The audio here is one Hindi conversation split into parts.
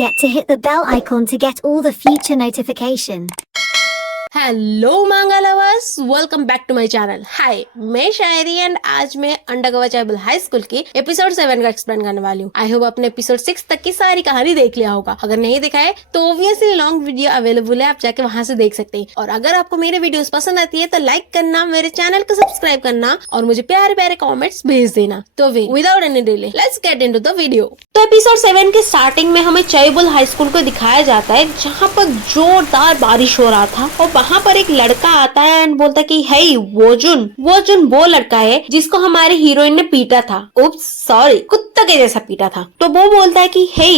forget to hit the bell icon to get all the future notification. Hello manga lovers, welcome back to my channel. Hi, मैं शायरी एंड आज मैं अंडरकवर ट्राइबल हाई स्कूल की एपिसोड 7 का एक्सप्लेन करने वाली हूँ। आई होप आपने एपिसोड 6 तक की सारी कहानी देख लिया होगा। अगर नहीं देखा है तो ऑब्वियसली लॉन्ग वीडियो अवेलेबल है, आप जाके वहां से देख सकते हैं। और अगर आपको मेरे वीडियोस पसंद आती है तो लाइक करना, मेरे चैनल को सब्सक्राइब करना और मुझे प्यारे प्यारे कॉमेंट्स भेज देना। तो without any delay let's get into the video. तो एपिसोड 7 की स्टार्टिंग में हमें ट्राइबल हाई स्कूल को दिखाया जाता है, जहाँ पर जोरदार बारिश हो रहा था और वहाँ पर एक लड़का आता है एंड बोलता है कि हे वोजुन वो लड़का है जिसको हमारे हीरोइन ने पीटा था। उप्स सॉरी, कुत्ता के जैसा पीटा था। तो वो बोलता है कि हे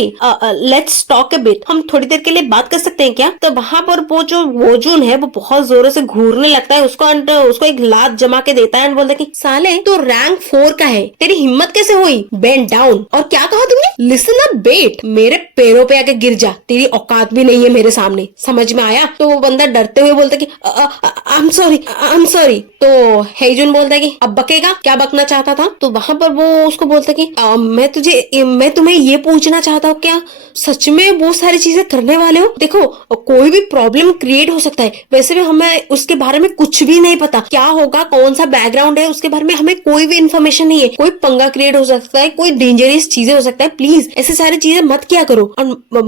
लेट्स टॉक अ बिट, हम थोड़ी देर के लिए बात कर सकते हैं क्या? तो वहाँ पर वो जो वोजुन है वो बहुत जोरों से घूरने लगता है उसको एक लात जमा के देता है एंड बोलता है कि साले तो रैंक 4 का है, तेरी हिम्मत कैसे हुई? Bend down. और क्या कहा तुमने? लिसन अप बेट, मेरे पैरों पे आके गिर जा, तेरी औकात भी नहीं है मेरे सामने, समझ में आया? तो वो बंदा डरते हुए बोलता है कि आई एम सॉरी। तो हेजुन बोलता है कि अब बकेगा? क्या बकना चाहता था? तो वहां पर वो उसको बोलता है कि मैं तुम्हें ये पूछना चाहता हूँ, क्या सच में वो सारी चीजें करने वाले हो? देखो कोई भी प्रॉब्लम क्रिएट हो सकता है, वैसे भी हमें उसके बारे में कुछ भी नहीं पता, क्या होगा, कौन सा बैकग्राउंड है, उसके बारे में हमें कोई भी इन्फॉर्मेशन नहीं है। कोई पंगा क्रिएट हो सकता है, कोई डेंजरस चीजें हो सकता है, प्लीज ऐसी सारी चीजें मत किया करो। और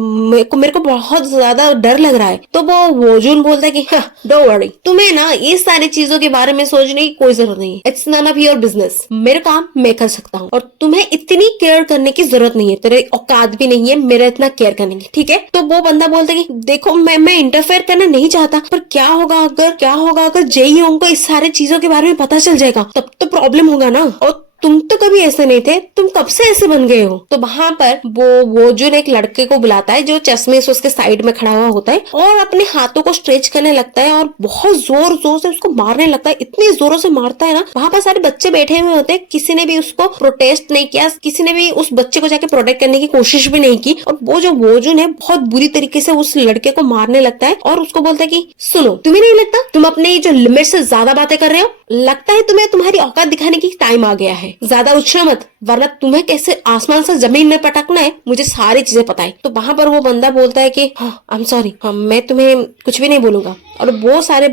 मेरे को बहुत ज्यादा डर लग रहा है। तो वो वोजुन बोलता है कि डोंट वरी, तुम्हें ना ये सारी चीजों के बारे में सोचने की कोई जरूरत नहीं है। It's none of your business, मेरा काम मैं कर सकता हूँ और तुम्हें इतनी केयर करने की जरूरत नहीं है, तेरे औकात भी नहीं है मेरा इतना केयर करने की, ठीक है? तो वो बंदा बोलता है कि देखो मैं इंटरफेयर करना नहीं चाहता, पर क्या होगा अगर जेईओ को इस सारी चीजों के बारे में पता चल जाएगा, तब तो प्रॉब्लम होगा ना। और तुम तो कभी ऐसे नहीं थे, तुम कब से ऐसे बन गए हो? तो वहां पर वो जो एक लड़के को बुलाता है जो चश्मे से उसके साइड में खड़ा हुआ होता है और अपने हाथों को स्ट्रेच करने लगता है और बहुत जोर से उसको मारने लगता है। इतनी जोरों से मारता है ना, वहां पर सारे बच्चे बैठे हुए होते हैं, किसी ने भी उसको प्रोटेस्ट नहीं किया, किसी ने भी उस बच्चे को जाके प्रोटेक्ट करने की कोशिश भी नहीं की। और वो जो वोजुन है बहुत बुरी तरीके से उस लड़के को मारने लगता है और उसको बोलता है कि सुनो, तुम्हें नहीं लगता तुम अपने जो लिमिट से ज्यादा बातें कर रहे हो? लगता है तुम्हें तुम्हारी औकात दिखाने की टाइम आ गया है, ज्यादा उछलो मत, वरना तुम्हें कैसे आसमान से जमीन में पटकना है मुझे सारी चीजें पता है। तो वहां पर वो बंदा बोलता है कि आई एम सॉरी, मैं तुम्हें कुछ भी नहीं बोलूंगा। और वो सारे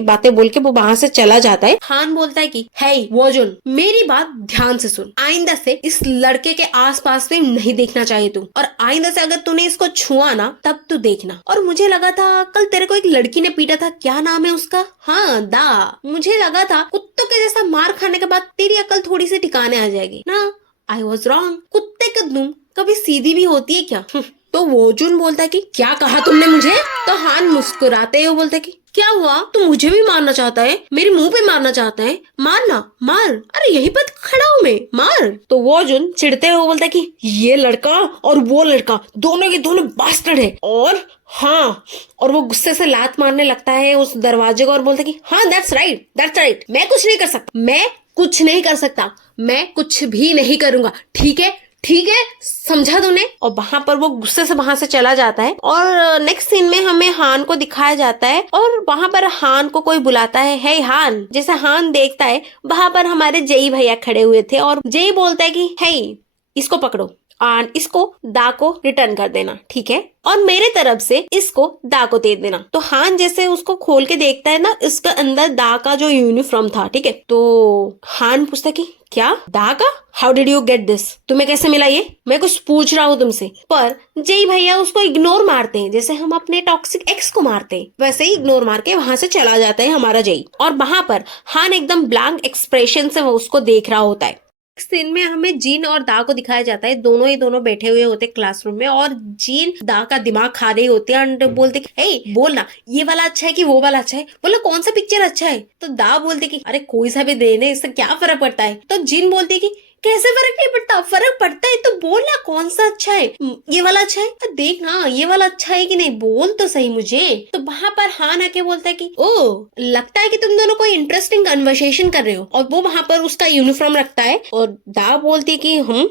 बातें बोल के वो वहां से चला जाता है। हान बोलता है कि हे वोजुन, मेरी बात ध्यान से सुन, आइंदा से इस लड़के के आसपास में नहीं देखना चाहिए तू, और आइंदा से अगर तूने इसको छुआ ना तब तू देखना। और मुझे लगा था कल तेरे को एक लड़की ने पीटा था, क्या नाम है उसका? हाँ दा। मुझे लगा था कुत्तों के जैसा मार खाने के बाद तेरी अकल थोड़ी सी ठिकाने आ जाएगी ना। I was wrong. कुत्ते की दुम कभी सीधी भी होती है क्या? तो वोजुन बोलता है कि क्या कहा तुमने मुझे? तो हान मुस्कुराते हुए बोलता है कि क्या हुआ, तू मुझे भी मारना चाहता है? मेरे मुंह पे मारना चाहता है? मारना, मार, अरे यहीं पर खड़ा हूँ मैं, मार। तो वोजुन चिढ़ते हुए बोलता है कि ये लड़का और वो लड़का दोनों के दोनों बास्टर्ड है। और हाँ, और वो गुस्से से लात मारने लगता है उस दरवाजे को और बोलता है कि हाँ दैट्स राइट, मैं कुछ नहीं कर सकता, मैं कुछ भी नहीं करूंगा, ठीक है, समझा तूने? और वहां पर वो गुस्से से वहां से चला जाता है। और नेक्स्ट सीन में हमें हान को दिखाया जाता है और वहां पर हान को कोई बुलाता है, हे हान। जैसे हान देखता है वहां पर हमारे जेई भैया खड़े हुए थे और जेई बोलता है कि हे इसको पकड़ो और इसको दा को रिटर्न कर देना, ठीक है? और मेरे तरफ से इसको दा को दे देना। तो हान जैसे उसको खोल के देखता है ना, इसके अंदर दा का जो यूनिफॉर्म था, ठीक है? तो हान पूछता है कि क्या दा का? How did you get this? तुम्हें कैसे मिला ये? मैं कुछ पूछ रहा हूँ तुमसे। पर जेई भैया उसको इग्नोर मारते हैं, जैसे हम अपने टॉक्सिक एक्स को मारते हैं वैसे ही इग्नोर मार के वहां से चला जाता है हमारा जेई। और वहां पर हान एकदम ब्लैंक एक्सप्रेशन से वो उसको देख रहा होता है। सीन में हमें जीन और दा को दिखाया जाता है, दोनों ही बैठे हुए होते क्लासरूम में और जीन दा का दिमाग खा रहे होते हैं और बोलते हे बोल ना, ये वाला अच्छा है कि वो वाला अच्छा है? बोला कौन सा पिक्चर अच्छा है? तो दा बोलते कि अरे कोई सा भी देने, इससे क्या फर्क पड़ता है? तो जीन बोलती है कि कैसे फर्क नहीं पड़ता? फर्क पड़ता है तो बोलना कौन सा अच्छा है, ये वाला अच्छा है, तो देख ना ये वाला अच्छा है कि नहीं, बोल तो सही मुझे। तो वहां पर हान आके बोलता है कि ओ लगता है कि तुम दोनों कोई इंटरेस्टिंग कन्वर्सेशन कर रहे हो। और वो वहां पर उसका यूनिफॉर्म रखता है और दा बोलती है कि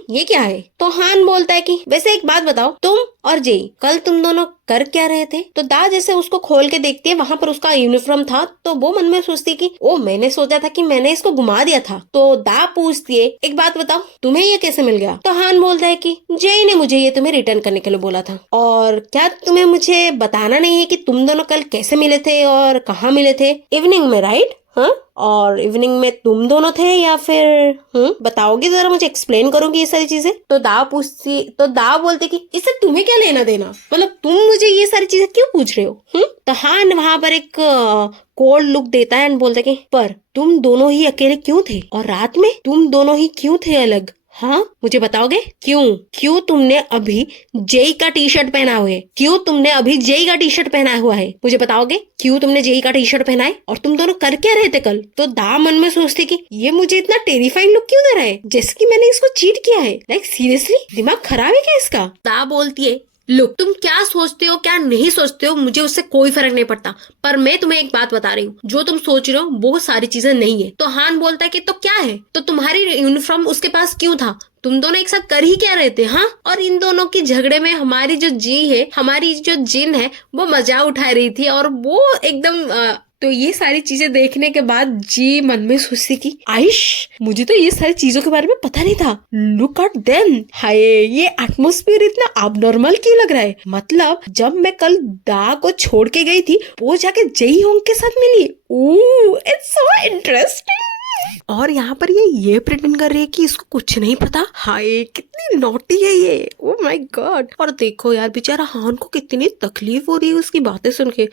ये क्या है? तो हान बोलता है कि वैसे एक बात बताओ, तुम और जेई कल तुम दोनों कर क्या रहे थे? तो दा जैसे उसको खोल के देखती है, वहां पर उसका यूनिफॉर्म था। तो वो मन में सोचती कि ओ मैंने सोचा था कि मैंने इसको घुमा दिया था। तो दा पूछती है एक बात बताओ, तुम्हें ये कैसे मिल गया? तो हान बोलता है कि जेई ने मुझे ये तुम्हें रिटर्न करने के लिए बोला था। और क्या तुम्हें मुझे बताना नहीं है कि तुम दोनों कल कैसे मिले थे और कहाँ मिले थे? इवनिंग में, राइट? हाँ, और इवनिंग में तुम दोनों थे या फिर बताओगे जरा, मुझे एक्सप्लेन करोगी ये सारी चीजें? तो दाव बोलते कि इससे तुम्हें क्या लेना देना, मतलब तुम मुझे ये सारी चीजें क्यों पूछ रहे हो? तो हान वहां पर एक कोल्ड लुक देता है एंड बोलता कि पर तुम दोनों ही अकेले क्यों थे और रात में तुम दोनों ही क्यों थे अलग? हाँ, मुझे बताओगे क्यों तुमने अभी जेई का टी शर्ट पहना हुआ है? क्यों तुमने अभी जेई का टी शर्ट पहना हुआ है? मुझे बताओगे क्यों तुमने जेई का टी शर्ट पहना है? और तुम दोनों कर क्या रहे थे कल? तो दा मन में सोचती कि ये मुझे इतना टेरिफाइंग लुक क्यों दे रहा है, जैसे कि मैंने इसको चीट किया है। लाइक सीरियसली, दिमाग खराब है क्या इसका? दा बोलती है, लुक, तुम क्या सोचते हो क्या नहीं सोचते हो मुझे उससे कोई फर्क नहीं पड़ता, पर मैं तुम्हें एक बात बता रही हूँ, जो तुम सोच रहे हो वो सारी चीजें नहीं है। तो हान बोलता है कि तो क्या है? तो तुम्हारी यूनिफॉर्म उसके पास क्यों था? तुम दोनों एक साथ कर ही क्या रहे थे? हाँ, और इन दोनों की झगड़े में हमारी जो हमारी जो जिन है वो मजा उठा रही थी और वो एकदम तो ये सारी चीजें देखने के बाद जी मन में सोचती कि आइश, मुझे तो ये सारी चीजों के बारे में पता नहीं था। लुक एट देम, हाय, ये एटमॉस्फेयर इतना अबनॉर्मल क्यों लग रहा है? मतलब जब मैं कल दा को छोड़ के गई थी वो जाके जेई होंग के साथ मिली। ओह, इट्स सो इंटरेस्टिंग। और यहाँ पर ये प्रिटेंड कर रही है कि इसको कुछ नहीं पता। हाय, कितनी नॉटी है ये, ओह माय गॉड। और देखो यार, बेचारा हान को कितनी तकलीफ हो रही है उसकी बातें सुन के।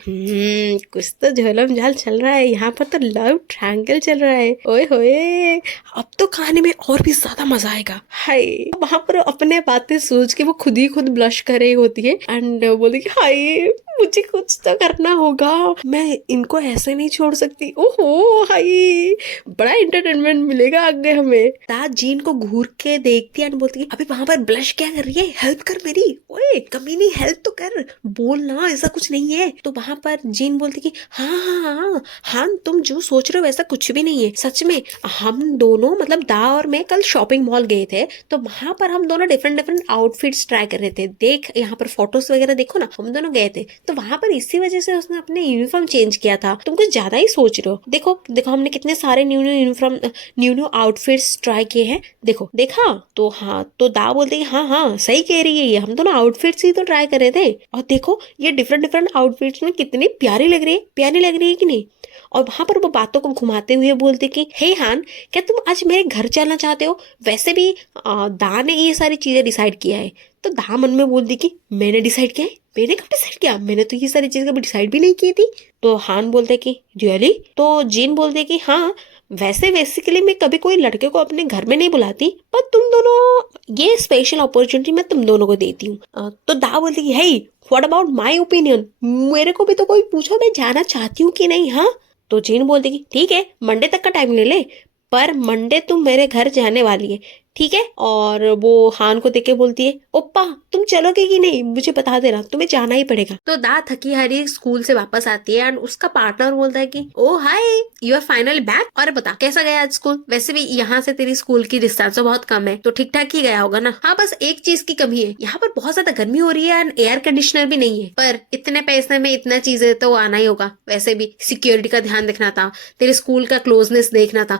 कुछ तो झोलम झाल चल रहा है यहाँ पर, तो लव ट्रायंगल चल रहा है। ओए होए, अब तो कहानी में और भी ज्यादा मजा आएगा। हाय, वहां पर अपने बातें सोच के वो खुद ब्लश कर रही होती है एंड बोलती कि हाय, मुझे कुछ तो करना होगा, मैं इनको ऐसे नहीं छोड़ सकती। ओहो हाय, बड़ा एंटरटेनमेंट मिलेगा आगे हमें। ताज जीन को घूर के देखती है और बोलती है, अभी वहां पर ब्लश क्या कर रही है, हेल्प कर मेरी। ओए कमीनी, हेल्प तो कर, बोल ना ऐसा कुछ नहीं है। तो वहां पर जीन बोलती कि हाँ, तुम जो सोच रहे हो वैसा कुछ भी नहीं है। सच में हम दोनों, मतलब दा और मैं कल शॉपिंग मॉल गए थे, तो वहां पर हम दोनों डिफरेंट आउटफिट्स ट्राई कर रहे थे। देख यहाँ पर फोटोज वगैरह देखो ना, हम दोनों गए थे, तो वहां पर इसी वजह से उसने अपने यूनिफॉर्म चेंज किया था। तुम कुछ ज्यादा ही सोच रहे हो। देखो हमने कितने सारे न्यू आउटफिट्स ट्राई किए हैं, देखा। तो हाँ, तो दा बोलते हैं हाँ सही कह रही है, ये हम दोनों आउटफिट्स ही तो ट्राई कर रहे थे। और देखो ये डिफरेंट आउटफिट्स में कितनी प्यारी लग रही है कि नहीं। और वहां पर वो बातों को घुमाते हुए बोलते कि हे हान, क्या तुम आज मेरे घर चलना चाहते हो? वैसे भी दा ने ये सारी चीजें डिसाइड किया है। तो दा मन में बोलती कि मैंने डिसाइड किया है? मैंने कब डिसाइड किया? मैंने तो ये सारी चीजें कभी डिसाइड भी नहीं की थी। तो हान बोलते कि रियली? तो जीन बोलते कि हाँ, वैसे बेसिकली मैं कभी कोई लड़के को अपने घर में नहीं बुलाती, पर तुम दोनों, ये स्पेशल अपॉर्चुनिटी मैं तुम दोनों को देती हूँ। तो दा बोलती कि हे, व्हाट अबाउट माय ओपिनियन? मेरे को भी तो कोई पूछो मैं जाना चाहती हूँ कि नहीं। हाँ, तो जीन बोलती कि ठीक है, मंडे तक का टाइम ले ले, पर मंडे तुम मेरे घर जाने वाली है, ठीक है? और वो हान को देख के बोलती है, ओप्पा तुम चलोगे कि नहीं, मुझे बता देना, तुम्हें जाना ही पड़ेगा। तो दा थकी हारी स्कूल से वापस आती है एंड उसका पार्टनर बोलता है कि ओ हाय, यू आर फाइनली बैक। और बता कैसा गया आज स्कूल? वैसे भी यहाँ से तेरी स्कूल की डिस्टेंस तो बहुत कम है, तो ठीक ठाक ही गया होगा ना? हाँ, बस एक चीज की कमी है, यहाँ पर बहुत ज्यादा गर्मी हो रही है एंड एयर कंडीशनर भी नहीं है, पर इतने पैसे में इतना चीजें तो आना ही होगा। वैसे भी सिक्योरिटी का ध्यान रखना था, तेरे स्कूल का क्लोजनेस देखना था,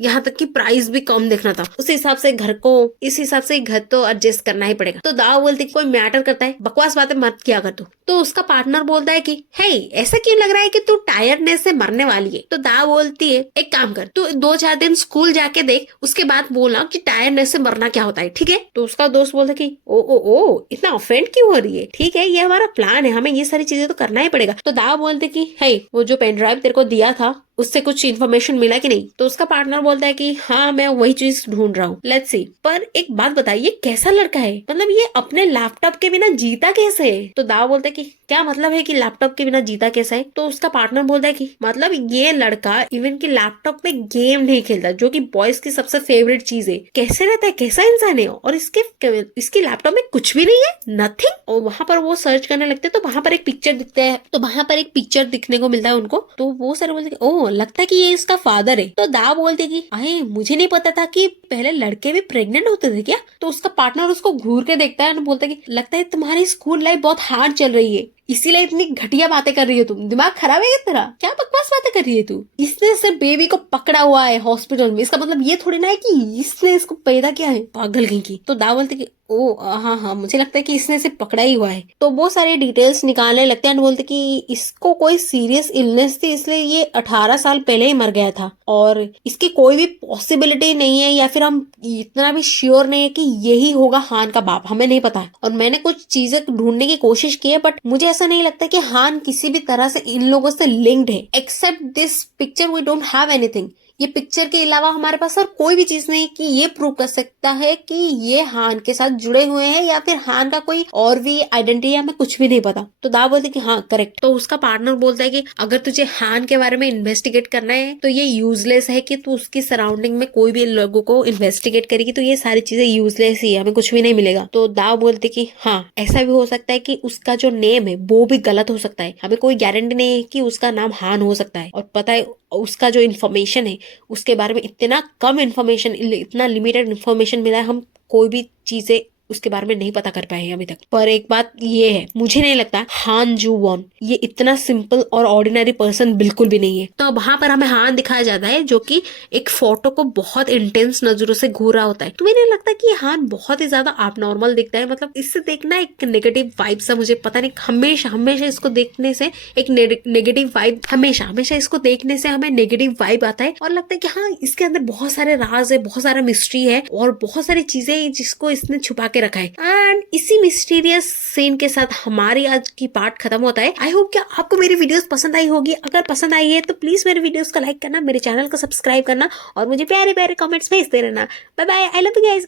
यहाँ तक की प्राइस भी कम देखना था, उस हिसाब से इस हिसाब से घर तो एडजस्ट करना ही पड़ेगा। तो दाव बोलती कोई मैटर करता है, बकवास बातें मत किया कर तू। तो उसका पार्टनर बोलता है कि हे, ऐसा क्यों लग रहा है कि तू टायर्डनेस से मरने वाली है? तो दाव बोलती है एक काम कर, तू 2-4 दिन स्कूल जाके देख, उसके बाद बोलना कि टायर्डनेस से मरना क्या होता है, ठीक है? तो उसका दोस्त बोलता है कि ओ इतना ऑफेंड क्यों हो रही है? ठीक है, ये हमारा प्लान है, हमें ये सारी चीजें तो करना ही पड़ेगा। तो दाव बोलते कि हे, वो जो पेन ड्राइव तेरे को दिया था उससे कुछ इन्फॉर्मेशन मिला कि नहीं? तो उसका पार्टनर बोलता है कि हाँ, मैं वही चीज ढूंढ रहा हूँ, लेट्स सी। पर एक बात बताइए, कैसा लड़का है? मतलब ये अपने लैपटॉप के बिना जीता कैसे है? तो दाव बोलता है कि क्या मतलब है कि लैपटॉप के बिना जीता कैसा है? तो उसका पार्टनर बोलता है कि मतलब ये लड़का इवन की लैपटॉप में गेम नहीं खेलता, जो कि बॉयज की सबसे फेवरेट चीज है। कैसे रहता है, कैसा इंसान है? और इसके लैपटॉप में कुछ भी नहीं है, नथिंग। और वहां पर वो सर्च करने लगते हैं, तो वहां पर एक पिक्चर दिखता है, तो वहां पर एक पिक्चर दिखने को मिलता है उनको। तो वो सर बोलते ओ, लगता है कि ये इसका फादर है। तो दा बोलते कि अरे, मुझे नहीं पता था कि पहले लड़के भी प्रेग्नेंट होते थे क्या? तो उसका पार्टनर उसको घूर के देखता है और बोलता है कि लगता है तुम्हारी स्कूल लाइफ बहुत हार्ड चल रही है, इसीलिए इतनी घटिया बातें कर रही हो तुम। दिमाग खराब है क्या तेरा? क्या बकवास बातें कर रही है तू? इसने सिर्फ बेबी को पकड़ा हुआ है हॉस्पिटल में, इसका मतलब ये थोड़ी ना है कि इसने इसको पैदा किया है। पागल कहीं की। तो दाव बोलते कि ओ हाँ हाँ, मुझे लगता है कि इसने सिर्फ पकड़ा ही हुआ है। तो बहुत सारे डिटेल्स निकालने लगते हैं, बोलते कि इसको कोई सीरियस इलनेस थी, इसलिए ये 18 साल पहले ही मर गया था और इसकी कोई भी पॉसिबिलिटी नहीं है, या फिर हम इतना भी श्योर नहीं है कि यही होगा हान का बाप, हमें नहीं पता है। और मैंने कुछ चीजें ढूंढने की कोशिश की है, बट मुझे ऐसा नहीं लगता कि हान किसी भी तरह से इन लोगों से लिंक्ड है। Except this picture we don't have anything. ये पिक्चर के अलावा हमारे पास और कोई भी चीज नहीं कि ये प्रूव कर सकता है कि ये हान के साथ जुड़े हुए हैं, या फिर हान का कोई और भी आइडेंटिटी, हमें कुछ भी नहीं पता। तो दा बोलते कि हाँ करेक्ट। तो उसका पार्टनर बोलता है कि अगर तुझे हान के बारे में इन्वेस्टिगेट करना है तो ये यूजलेस है कि तू उसकी सराउंडिंग में कोई भी लोगों को इन्वेस्टिगेट करेगी, तो ये सारी चीजें यूजलेस ही है, हमें कुछ भी नहीं मिलेगा। तो दाव बोलते कि हाँ ऐसा भी हो सकता है कि उसका जो नेम है वो भी गलत हो सकता है, हमें कोई गारंटी नहीं है कि उसका नाम हान हो सकता है। और पता है उसका जो इन्फॉर्मेशन है उसके बारे में इतना कम इन्फॉर्मेशन, इतना लिमिटेड इन्फॉर्मेशन मिला है, हम कोई भी चीजें उसके बारे में नहीं पता कर पाए हैं अभी तक। पर एक बात ये है, मुझे नहीं लगता हान जू वॉन ये इतना सिंपल और ऑर्डिनरी पर्सन बिल्कुल भी नहीं है। तो वहां पर हमें हान दिखाया जाता है जो कि एक फोटो को बहुत इंटेंस नजरों से घूर रहा होता है। तुम्हें नहीं लगता कि हान बहुत ही ज्यादा एबनॉर्मल दिखता है? मतलब इससे देखना एक नेगेटिव वाइब सा, मुझे पता नहीं, हमेशा हमेशा इसको देखने से एक नेगेटिव वाइब, हमेशा हमेशा इसको देखने से हमें नेगेटिव वाइब आता है और लगता है कि हाँ इसके अंदर बहुत सारे राज है, बहुत सारा मिस्ट्री है और बहुत सारी चीजें हैं जिसको इसने छुपा के रखा है। एंड इसी मिस्टीरियस सीन के साथ हमारी आज की पार्ट खत्म होता है। आई होप कि आपको मेरी वीडियोस पसंद आई होगी। अगर पसंद आई है तो प्लीज मेरे वीडियोस को लाइक करना, मेरे चैनल को सब्सक्राइब करना और मुझे प्यारे प्यारे कमेंट्स भेजते रहना। Bye bye, I love you guys.